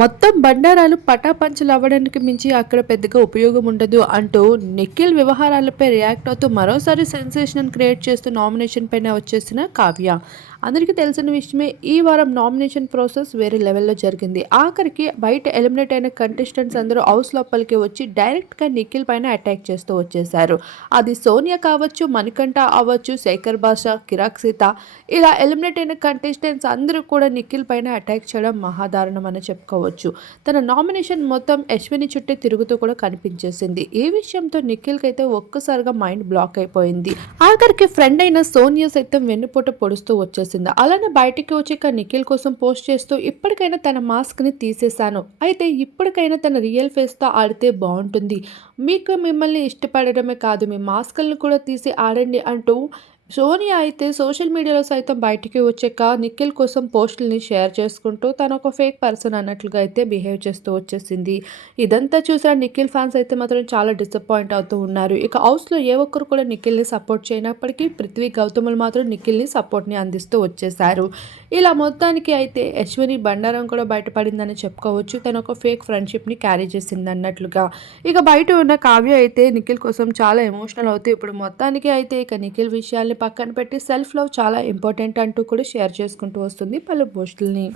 మొత్తం బండారాలు పటాపంచలు అవ్వడానికి మించి అక్కడ పెద్దగా ఉపయోగం ఉండదు అంటూ నిఖిల్ వ్యవహారాలపై రియాక్ట్ అవుతూ మరోసారి సెన్సేషన్ క్రియేట్ చేస్తూ నామినేషన్ పైన వచ్చేసిన కావ్య. అందరికీ తెలిసిన విషయమే ఈ వారం నామినేషన్ ప్రాసెస్ వేరే లెవెల్లో జరిగింది. ఆఖరికి బయట ఎలిమినేట్ అయిన కంటెస్టెంట్స్ అందరూ హౌస్ లోపలికి వచ్చి డైరెక్ట్గా నిఖిల్ పైన అటాక్ చేస్తూ వచ్చేసారు అది సోనియా కావచ్చు మణికంఠ అవ్వచ్చు శేఖర్ భాష కిరాక్ సీత. ఇలా ఎలిమినేట్ అయిన కంటెస్టెంట్స్ అందరూ కూడా నిఖిల్ పైన అటాక్ చేయడం మహాదారుణం అని చెప్పుకోవచ్చు. తన నామినేషన్ మొత్తం అశ్విని చుట్టే తిరుగుతూ కూడా కనిపించేసింది. ఈ విషయంతో నిఖిల్కి అయితే ఒక్కసారిగా మైండ్ బ్లాక్ అయిపోయింది. ఆఖరికి ఫ్రెండ్ అయిన సోనియా సైతం వెన్నుపూట పొడుస్తూ వచ్చేసింది. అలానే బయటికి వచ్చి నిఖిల్ కోసం పోస్ట్ చేస్తూ ఇప్పటికైనా తన మాస్క్ని తీసేశాను. అయితే ఇప్పటికైనా తన రియల్ ఫేస్తో ఆడితే బాగుంటుంది. మీకు మిమ్మల్ని ఇష్టపడడమే కాదు మీ మాస్కులను కూడా తీసి ఆడండి అంటూ సోనియా అయితే సోషల్ మీడియాలో సైతం బయటికి వచ్చాక నిఖిల్ కోసం పోస్టుల్ని షేర్ చేసుకుంటూ తను ఒక ఫేక్ పర్సన్ అన్నట్లుగా అయితే బిహేవ్ చేస్తూ వచ్చేసింది. ఇదంతా చూసిన నిఖిల్ ఫ్యాన్స్ అయితే మాత్రం చాలా డిసప్పాయింట్ అవుతూ ఉన్నారు. ఇక హౌస్లో ఏ ఒక్కరు కూడా నిఖిల్ని సపోర్ట్ చేయనప్పటికీ పృథ్వీ గౌతములు మాత్రం నిఖిల్ని సపోర్ట్ని అందిస్తూ వచ్చేసారు ఇలా మొత్తానికి అయితే యశ్విని బండారం కూడా బయటపడిందని చెప్పుకోవచ్చు. తను ఒక ఫేక్ ఫ్రెండ్షిప్ని క్యారీ చేసింది అన్నట్లుగా. ఇక బయట ఉన్న కావ్య అయితే నిఖిల్ కోసం చాలా ఎమోషనల్ అవుతూ ఇప్పుడు మొత్తానికి అయితే ఇక నిఖిల్ విషయాల్ని పక్కన పెట్టి సెల్ఫ్ లవ్ చాలా ఇంపార్టెంట్ అంటూ కూడా షేర్ చేసుకుంటూ వస్తుంది పలు పోస్టుల్ని.